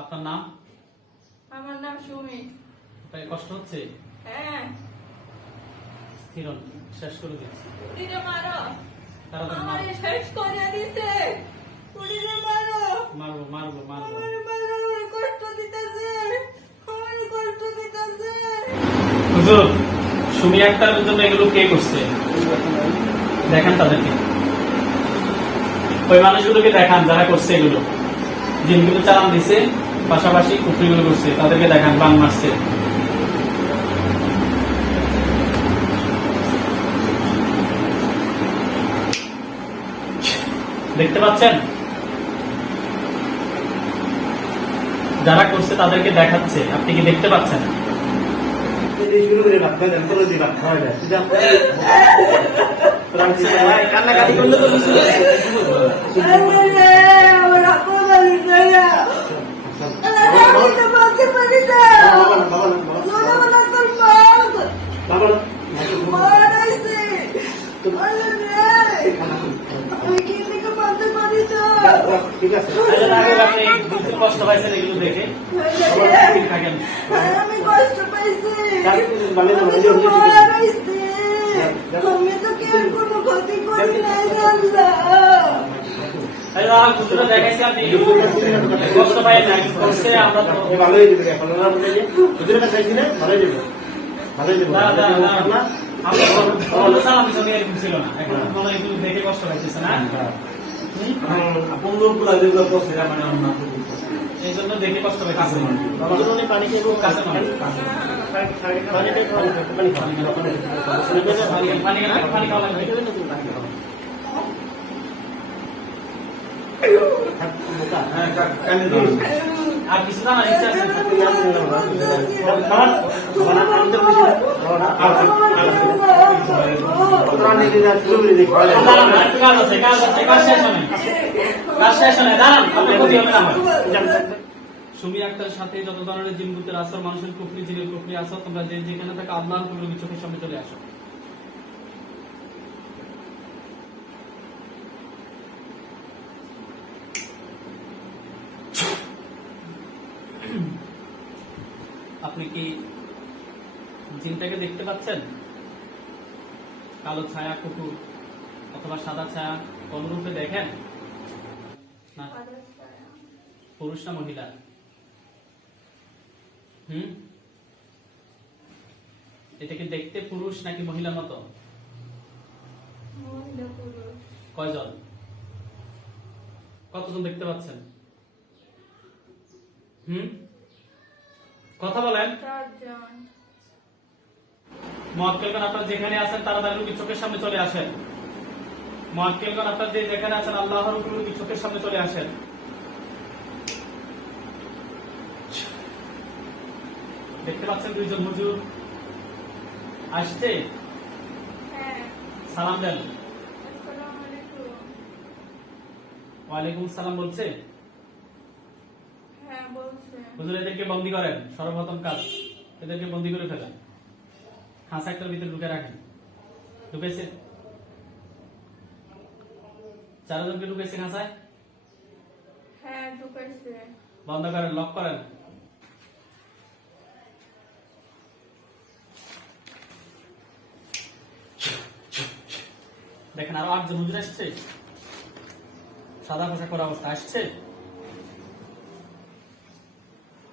আপনার নাম? আমার নাম সুমি। তাই কষ্ট হচ্ছে? হ্যাঁ। স্থির হন, শেষ করে দিচ্ছি। উড়িয়ে মারো। তাড়াতাড়ি আমারে মারো। শেষ করে দিতে। উড়িয়ে মারো। মারবো মারবো মারবো। আমারে মারো, আমারে কষ্ট দিতেছে। আমারে কষ্ট দিতেছে। হুজুর, সুমি আক্তারের জন্য এগুলো কে করছে? দেখান তাদেরকে, ওই মানুষগুলোকে দেখান যারা করছে এগুলো, জিনগুলো চালান দিছে, পাশাপাশি কুফরিগুলো করছে, তাদেরকে দেখান বান মারছে। দেখতে পাচ্ছেন? যারা করছে তাদেরকে দেখাচ্ছে, আপনি কি দেখতে পাচ্ছেন? কান্নাকাটি করলে তো বুঝতে আমার আপন আলিয়া। আমি তো বলতে পারি না। বাবা তোর মা। মারাইছে। আরে রে। আমি কি লিখে বলতে পারি না। ঠিক আছে। আপনি কষ্ট পাইছেন এগুলো দেখে? থাকেন। আমি কষ্ট পাইছি। আমি তো কেউ কোনো ক্ষতি করি নাই আল্লাহ। দেখাইছি আপনি কষ্ট পাই না, করছে আমরা তো ভালোই দেবে এখন না বলে যে দুদিনের কাছে দিনে ভালোই দেবে ভালোই দেবে না আমরা সালাম সঙ্গে এরকম ছিল না, এখন মনে একটু দেখে কষ্ট পাইতেছে না। আপন লোকগুলো যেগুলো করছে মানে আমরা এই জন্য দেখে কষ্ট পাইতেছে। পানি খেয়ে কাছে নয়। পানি খাওয়া লাগবে। আর কিছু জানার ইচ্ছা আছে? সুমি আক্তারের সাথে যত ধরনের জিনভূতের আসর, মানুষের কুফরি, জিনের কুফরি আসর, তোমরা যে যেখানে থাকা আল্লাহর কুফরি চোখের সামনে চলে আসো। আপনি কি জিনটাকে দেখতে পাচ্ছেন? কালো ছায়া কুকুর অথবা সাদা ছায়া কোন রূপে দেখেন? না, পুরুষ না মহিলা? এটা কি দেখতে পুরুষ নাকি মহিলার মতো? কয়জন? কতজন দেখতে পাচ্ছেন? কথা বলেন। মুআক্কিলগণ আপনারা যেখানে আছেন তাড়াতাড়ি রোগীর চোখের সামনে চলে আসেন। মুআক্কিলগণ আপনারা যে যেখানে আছেন আল্লাহর হুকুমে রোগীর চোখের সামনে চলে আসেন। দেখতে পাচ্ছেন দুইজন হুজুর আসছে, সালাম দেন। ওয়ালাইকুম সালাম বলছে। হুজুর এদেরকে বন্দী করেন, সর্বপ্রথম কাজ এদেরকে বন্দী করে ফেলেন, খাঁচা একটার ভিতরে ঢুকে রাখেন। ঢুকেছে? 4 জনকে ঢুকেছে খাঁচায়? বন্ধ করেন, লক করেন। দেখেন আরো 8 জন হুজুর আসছে, সাদা পোশাক পরা অবস্থা আসছে।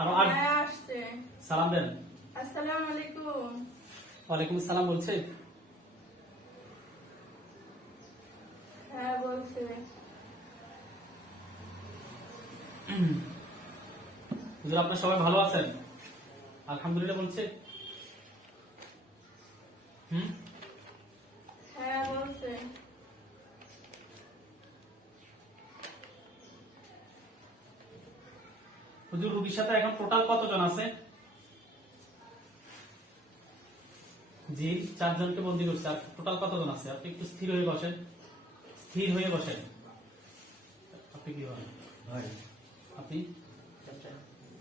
আরো 8 আসছে। সালাম দেন। আসসালামু আলাইকুম। ওয়ালাইকুম সালাম বলছে। বলছে। হুজুর আপনারা সবাই ভালো আছেন? আলহামদুলিল্লাহ বলছে। বলছে। হুজুর রোগীর সাথে এখন টোটাল কতজন আছে? জি 4 জনকে বন্দী করছে। আর টোটাল কতজন আছে? আপনি একটু স্থির হয়ে বসেন, স্থির হয়ে বসেন। আপনি কি বলেন? ভাই আপনি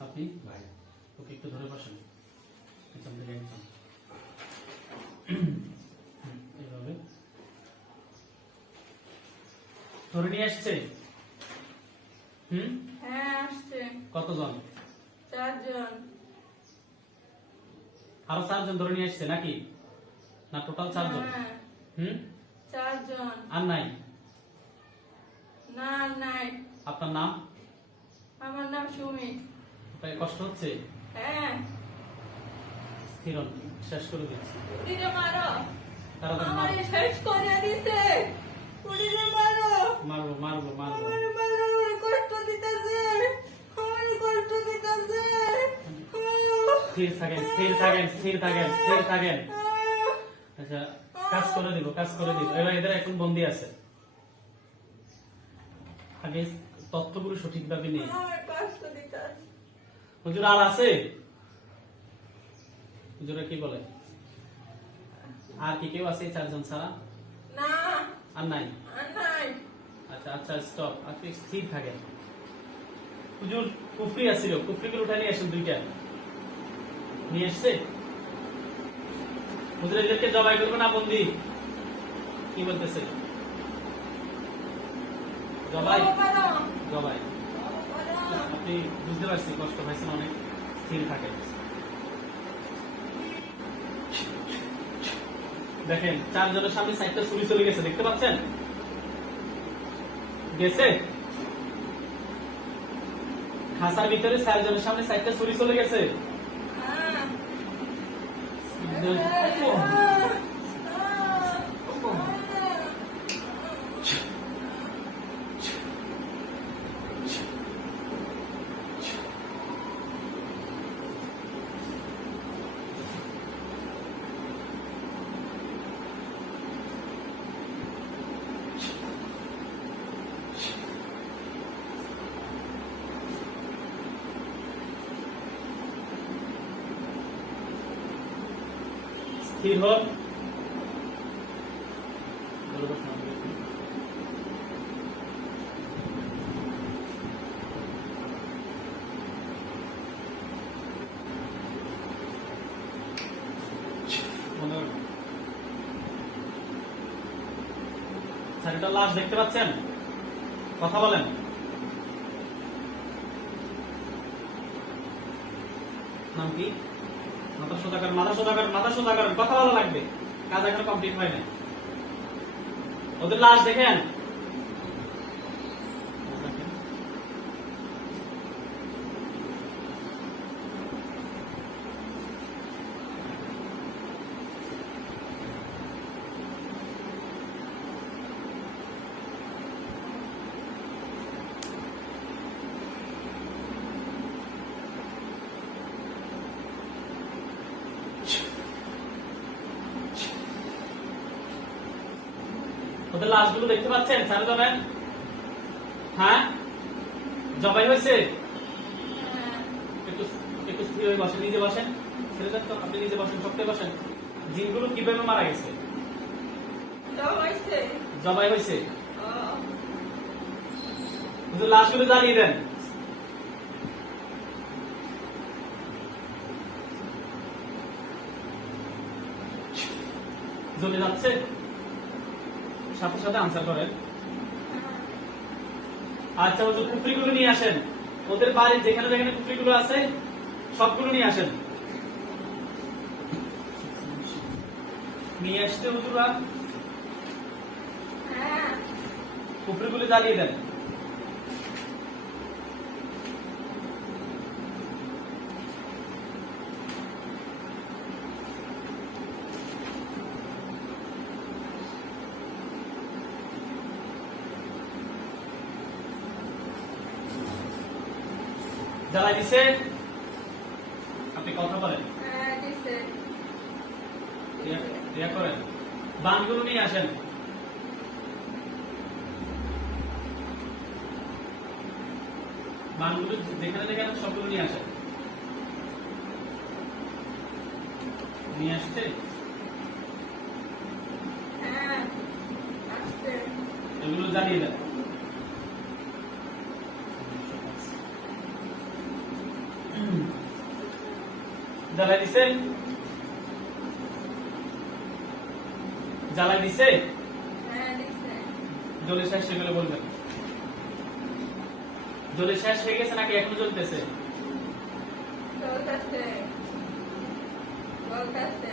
আপনি ভাই ওকে একটু ধরে বসেন। এইভাবে ধরে নিয়ে আসছে। হ্যাঁ আসছে। কতজন? 4 জন। আরো 4 জন ধরে নিয়ে আসছে নাকি? না টোটাল 4 জন? হ্যাঁ, হুম 4 জন। আর নাই? না, নাই। আপনার নাম? আমার নাম সুমি। তাই কষ্ট হচ্ছে? হ্যাঁ। স্থির হন, শেষ করে দিচ্ছি। উড়িরে মারো। তাড়াতাড়ি আমারে মারো। শেষ করে দিছে। উড়িরে মারো। মারবো মারবো মারবো। আমারে মারো, আমারে কষ্ট দিতেছে। আমারে কষ্ট দিতেছে। স্থির থাকেন স্থির থাকেন স্থির থাকেন স্থির থাকেন। আচ্ছা কাজ করে দিব কাজ করে দিব। এবার এদের এখন বন্দি আছে। আগে তথ্যগুলো সঠিকভাবে নেই। আমারে কষ্ট দিতেছে। হুজুর আর আছে? হুজুরা কি বলে? আর কি কেউ আছে 4 জন ছাড়া? না, আর নাই? আর নাই। আচ্ছা আচ্ছা স্টপ। আপনি স্থির থাকেন। হুজুর কুফরি আছিল, কুফরিগুলো উঠে নিয়ে আসেন 2টা। নিয়ে এসছে? হুজুর এদেরকে জবাই করবে না বন্দি? কি বলতেছে? জবাই মারো, জবাই। মারো। আপনি বুঝতে পারছি কষ্ট পাইছেন অনেক। স্থির থাকেন। দেখেন 4 জনের সামনে 4টা ছুরি চলে গেছে, দেখতে পাচ্ছেন? গেছে খাসার ভিতরে 4 জনের সামনে 4টা ছুরি চলে গেছে। হ্যাঁ। স্থির হন। চারটা লাশ দেখতে পাচ্ছেন? কথা বলেন। নাম কি? মাথা সোজা করেন মাথা সোজা করেন মাথা সোজা করেন। কথা বলা লাগবে, কাজ এখনো কমপ্লিট হয় না। ওদের লাশ দেখেন। ওদের লাশগুলো দেখতে পাচ্ছেন? 4 জনের। হ্যাঁ জবাই হয়েছে? একটু একটু স্থির হয়ে বসেন, নিজে বসেন। ছেড়ে দেন তো, আপনি নিজে বসেন, চোখে বসেন। জিনগুলো কিভাবে মারা গেছে? জবাই হয়েছে। হুজুর লাশগুলো জ্বালিয়ে দেন। জ্বলে যাচ্ছে? সাথে সাথে আনসার করেন। আচ্ছা হুজুর কুফরিগুলো নিয়ে আসেন। ওদের বাড়ির যেখানে যেখানে কুফরিগুলো আছে সবগুলো নিয়ে আসেন। নিয়ে আসছে হুজুরা। কুফরিগুলো জ্বালিয়ে দেন। জ্বালাই দিছে? আপনি কথা বলেন, ইয়া করেন। বানগুলো নিয়ে আসেন। বানগুলো যেখানে যেখানে সবগুলো নিয়ে আসেন। নিয়ে আসছে? এগুলো জ্বালিয়ে দেন। জ্বালাই দিছে? জ্বালাই দিছে? জ্বলে শেষ সেগুলো বলবেন। জ্বলে শেষ হয়ে গেছে নাকি এখনো জ্বলতেছে? চলতেছে চলতেছে।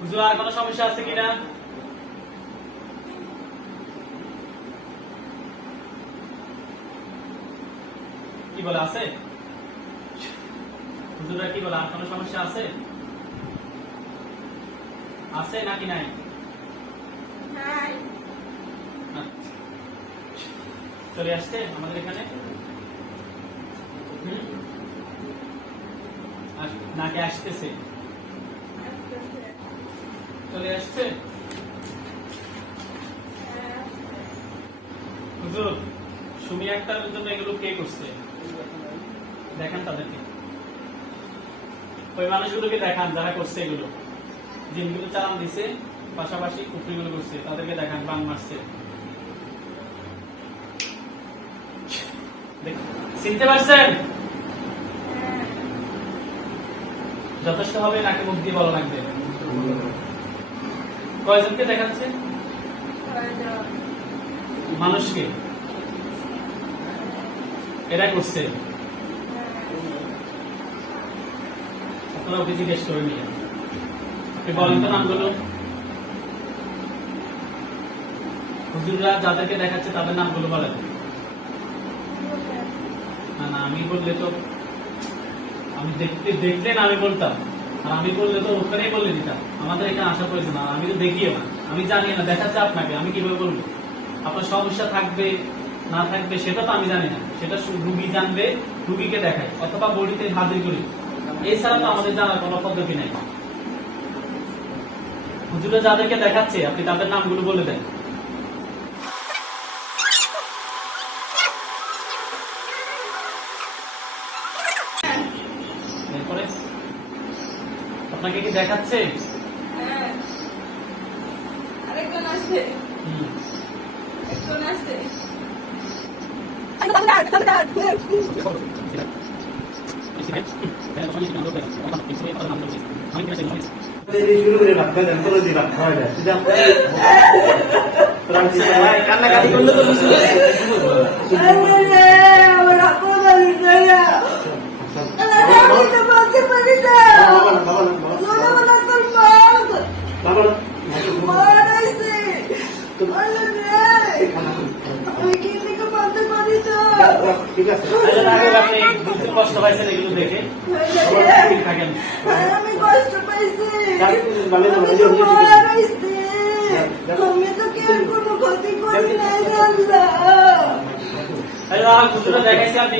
হুজুর আর কোনো সমস্যা আছে কিনা? কি বলে আছে? হুজুররা কি বলে আর কোনো সমস্যা আছে? আছে নাকি নাই? নাই আচ্ছা। চলে আসছে আমাদের এখানে? হুম? নাকি আসতেছে? আসতেছে। চলে আসছে? হ্যাঁ, হুজুর সুমি আক্তারের জন্য এগুলো কে করছে? দেখান তাদেরকে, ওই মানুষগুলোকে দেখান যারা করছে এগুলো, জিনগুলো চালান দিছে, পাশাপাশি কুফরিগুলো করছে, তাদেরকে দেখান বাং মারছে। চিনতে পারছেন? হ্যাঁ। যথেষ্ট হবে নাকি মুখ দিয়ে বলা লাগবে? কয়জনকে দেখাচ্ছে? কয়জন? মানুষকে এরা করছে। হ্যাঁ। আপনারা ওকে জিজ্ঞেস করে নিয়ে আপনি বলেন তো নামগুলো। হুজুররা যাদেরকে দেখাচ্ছে তাদের নামগুলো বলেন। না না, আমি বললে তো, আমি দেখলেন আমি বলতাম, আর আমি বললে তো ওখানেই বলে দিতাম। আমাদের এখানে আসা প্রয়োজন না, আমি তো দেখিও না, আমি জানি না, দেখাচ্ছে আপনাকে, আমি কিভাবে বলবো? আপনার সমস্যা থাকবে না থাকবে সেটা তো আমি জানি না, সেটা রুগী জানবে, রুগীকে দেখায় অথবা বডিতে হাজির করি, এছাড়া তো আমাদের জানার কোনো পদ্ধতি নাই। হুজুরা যাদেরকে দেখাচ্ছে আপনি তাদের নামগুলো বলে দেন। এরপরে আপনাকে কি দেখাচ্ছে? হ্যাঁ। আরেকজন আছে হুম। একজন আছে। শুরু করে ভাত খাওয়া দেন, করে দিয়ে ভাত খাওয়া যায়। কান্নাকাটি করলে তো বুঝতে আমার আপন আমি যাইয়া আমি তো বলতে পারি না। ছোটবেলা তোর মারা গেছে। আমি কি থেকে বলতে পারি না। ঠিক আছে, আগে আপনি বুঝতে কষ্ট পাইছেন এগুলো দেখে থাকেন। আমি কষ্ট পাইছি। ভালো আমি তো মারা গেছি। আমি তো কেউ কোনো ক্ষতি করি নাই আল্লাহ। হুজুরা দেখাইছে আপনি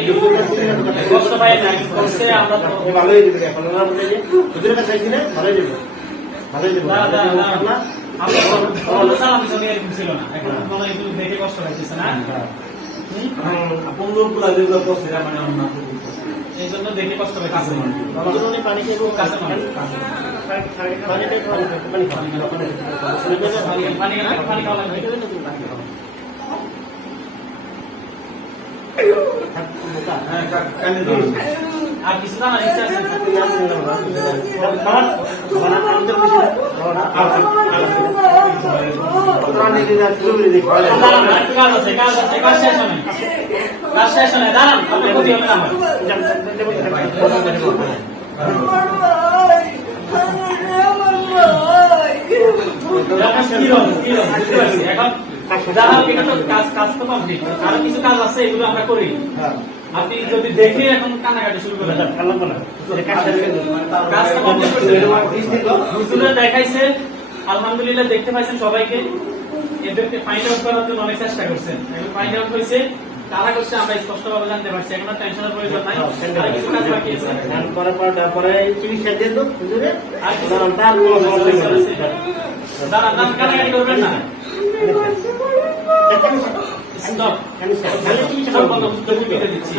কষ্ট পাই না, করছে আমরা তো ভালোই দেবে। এখন ওরা বলে যে হুজুরের কাছে আইছি না, ভালোই দেবে, ভালোই দেবে। আমরা সালাম দিতে এরকম ছিল না, এখন মনে হয় এগুলো দেখে কষ্ট পাইতেছে না। এই জন্য দেখে কষ্ট পাইতেছে। পানি খেয়ে কাছে নয়। পানি খাওয়া লাগবে। আর কিছু জানার ইচ্ছা আছে? দাঁড়ান, একটু কাজ আছে, কাজ আছে, কাজ শেষ হয় নাই। কাজ শেষ হয় নাই, দাঁড়ান, আপনার ক্ষতি হবে না আমার। এখন স্থির হন, স্থির হন, বুঝতে পারছি। এখন যারা এটা তো কাজ তো কমপ্লিট, আরো কিছু কাজ আছে এগুলো আমরা করি। আপনি যদি দেখে এখন কান্নাকাটি শুরু করেন, কাজটা কমপ্লিট করছেন, হুজুরা দেখাইছে, আলহামদুলিল্লাহ দেখতে পাইছেন সবাইকে, এদেরকে ফাইন্ড আউট করার জন্য অনেক চেষ্টা করছেন, এখন ফাইন্ড আউট হয়েছে, কারা করছে আমরা স্পষ্টভাবে জানতে পারছি, এখন আর টেনশনের প্রয়োজন নাই। আর কিছু কাজ বাকি আছে, পরে চিকিৎসা দিয়ে তো হুজুরে আর কিছু তার দাঁড়ান, দাঁড়ান, কান্নাকাটি করবেন না। Stop. চোখ বন্ধ, চোখ বুঝে দিচ্ছি।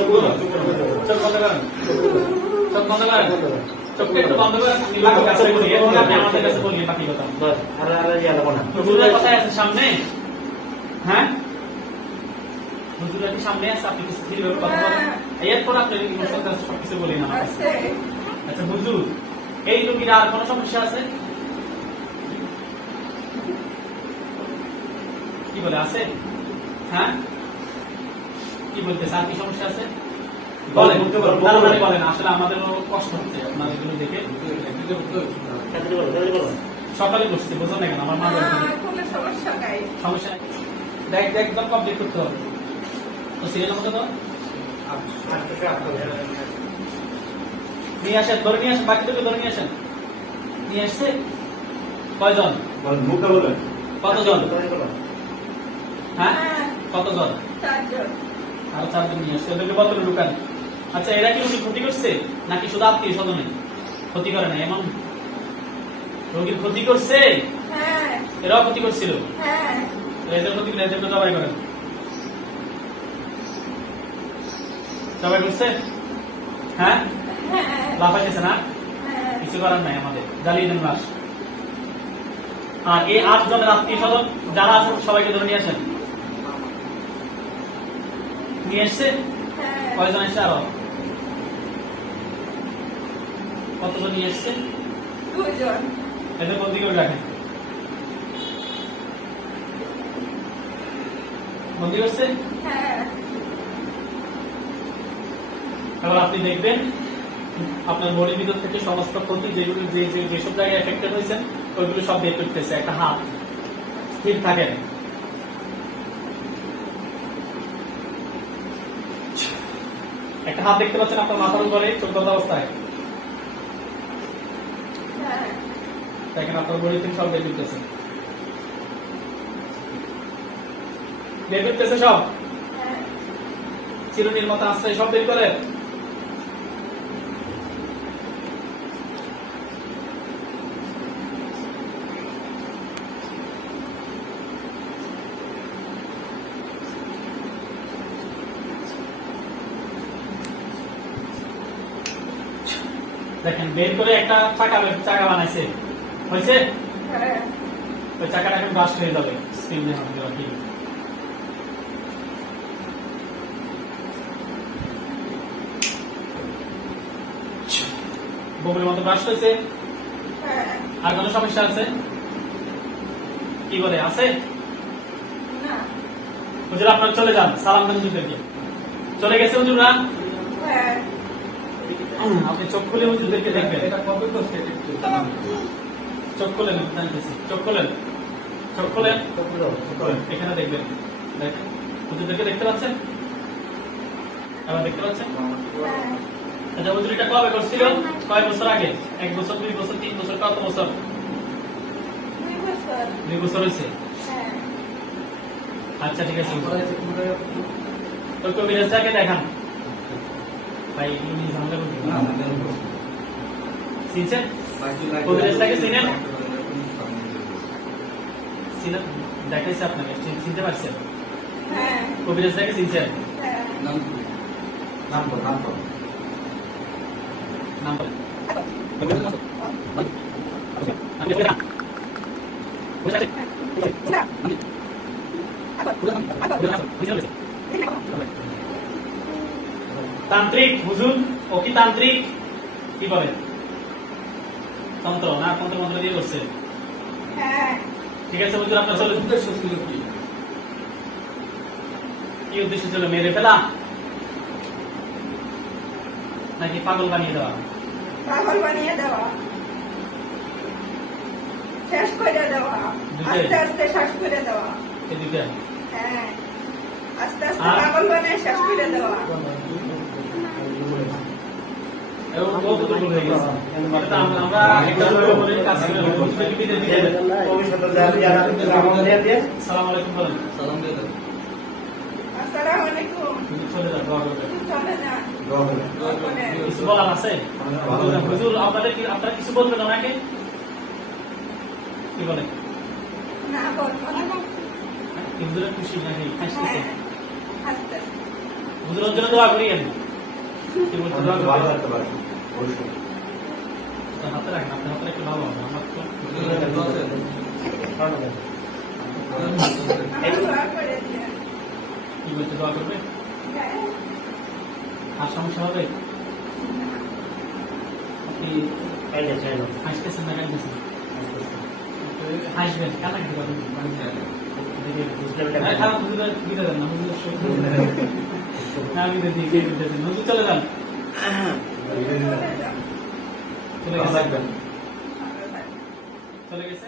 চোখ বন্ধ করেন, চোখ বন্ধ করেন, চোখটা একটু বন্ধ করেন। আপনি বাকি কাজটা করি, এরপরে আপনি আমাদের কাছে বলিয়ে বাকি কথা। হুজুরের কথাই আছে সামনে, হ্যাঁ? হুজুরের কি সামনে আছে? আপনি কিছু স্থিরভাবে কথা বলেন, এরপর আপনি ইমোশনাল কাছে সবকিছু বলি না। আচ্ছা হুজুর, এই রোগীর আর কোনো সমস্যা আছে? কি বলে আছে? হ্যাঁ, কি বলতেছে? আর কি সমস্যা আছে বলেন, তাড়াতাড়ি বলেন। আসলে আমাদেরও কষ্ট হচ্ছে আপনার এগুলো দেখে। তাড়াতাড়ি বলো, তাড়াতাড়ি বলো। সকালে বসছি, বুঝো না কেন? আমার মা কোনো সমস্যা নাই। সমস্যা নেই, দেখ দেখ একদম কমপ্লিট করতে হবে। তো সিরিয়াল মতো তো নিয়ে আসেন, ধরে নিয়ে আসেন, বাকিটুকু ধরে নিয়ে আসেন। নিয়ে আসছে কয়জন? বলেন, মুখটা বলেন। কতজন? তাড়াতাড়ি বলো। হ্যাঁ কতজন? 4 জন। আরো 4 জন নিয়ে আসছে, ওদেরকে বদলে ঢুকান। আচ্ছা, এরা কি রোগীর ক্ষতি করছে নাকি শুধু আত্মীয় স্বজনে ক্ষতি করে না? এমন রোগীর ক্ষতি করছে, হ্যাঁ এরাও ক্ষতি করছিল। হ্যাঁ তো এদের ক্ষতি করে এদেরকে জবাই করেন। জবাই করছে? হ্যাঁ হ্যাঁ লাফাইতেছে না? হ্যাঁ কিছু করার নাই, আমাদের জ্বালিয়ে দেন লাশ। আর এই 8 জনের আত্মীয় স্বজন যারা আছেন সবাইকে ধরে নিয়ে আসেন। নিয়ে এসছে হ্যাঁ কয়জন এসছে? আরো কতজন নিয়ে এসছে? 2 জন। এদের বন্দি করে রাখেন। বন্দি করছে? হ্যাঁ এবার আপনি দেখবেন আপনার বডির ভিতর থেকে সমস্ত ক্ষতি যেগুলো যেসব জায়গায় এফেক্টেড হয়েছেন ওইগুলো সব বের করতেছে। একটা হাত স্থির থাকেন। একটা হাত দেখতে পাচ্ছেন আপনার মাথার উপরে চোদ্দ অবস্থায়। হ্যাঁ দেখেন আপনার বডি থেকে সব বের করতেছে, বের করতেছে সব। হ্যাঁ চিরুনির মতো আসছে, সব বের করে। দেখেন বের করে একটা চাকা বানাইছে, হয়েছে? হ্যাঁ ওই চাকাটা এখন বাস্ট হয়ে যাবে। স্ক্রিন দিয়ে আমাকে রাখি। বগলের মতো বাস্ট হয়েছে। হ্যাঁ আর কোনো সমস্যা আছে? কি বলে আছে? না হুজুর আপনারা চলে যান, সালাম দেন হুজুরদেরকে। চলে গেছে হুজুররা? হ্যাঁ আপনি চোখ খুলে হুজুরদেরকে দেখবেন। চোখ খুলেন, জানতেছি। চোখ খুলেন, চোখ খুলেন, এখানে দেখবেন। দেখেন হুজুরদেরকে দেখতে পাচ্ছেন? এবার দেখতে পাচ্ছেন? হ্যাঁ আচ্ছা, হুজুর এটা কবে করছিল? কয় বছর আগে? 1 বছর, 2 বছর, 3 বছর, কত বছর? 2 বছর। 2 বছর হয়েছে। হ্যাঁ আচ্ছা ঠিক আছে। ওই কবিরাজটাকে দেখান ভাই, উনি ঝামেলা করবেন। চিনছেন কবিরাজটাকে? চিনেন? চিনেন? দেখাইছে আপনাকে, চিনতে পারছেন? হ্যাঁ কবিরাজটাকে চিনছেন? হ্যাঁ নাম বলেন। তান্ত্রিক হুজুর, ও কি তান্ত্রিক? কি বলেন? তন্ত্র না তন্ত্র মন্ত্র দিয়ে করছে? হ্যাঁ ঠিক আছে হুজুর, আপনার চলে। উদ্দেশ্য ছিল কি? কি উদ্দেশ্য ছিল? মেরে ফেলা নাকি পাগল বানিয়ে দেওয়া? পাগল বানিয়ে দেওয়া, শেষ করে দেওয়া, দুইটাই? আস্তে আস্তে শেষ করে দেওয়া। এই দুইটা? হ্যাঁ আস্তে আস্তে আর? পাগল বানিয়ে শেষ করে দেওয়া। এবং বহুত দুর্বল হয়ে গেছে। এটা আমরা একটা বলে কাজ করে হুজুরকে বিদায় দিয়ে দেন। আসসালামু আলাইকুম বলেন। আসসালামু আলাইকুম। হুজুর চলে যান, দোয়া করবেন। চলে যান। কিছু বলার আছে? হুজুর আপনারা কিছু বলবেন ওনাকে? কি বলেন? না বলবো না। হুজুরের খুশি নাকি হাসতেছে? হ্যাঁ আস্তে আস্তে। হুজুরের জন্য দোয়া করিয়েন। কি বলছেন? দোয়া করবেন? হাতে রাখেন, আপনার হাতে একটু ভালো হবে। আমার তো আমার দোয়া করে দিন। কি বলছে? দোয়া করবে? হ্যাঁ আর সমস্যা হবে? আপনি হাসতেছেন না কাঁদতেছেন? হাসবেন, কান্নাকাটি করবেন। খারাপ হুজুরের বিদায় দেন না, হুজুরের হ্যাঁ আমি দেখি কে বলতেছেন হুজুর চলে যান চলে ভালো গেছে থাকবেন। চলে গেছে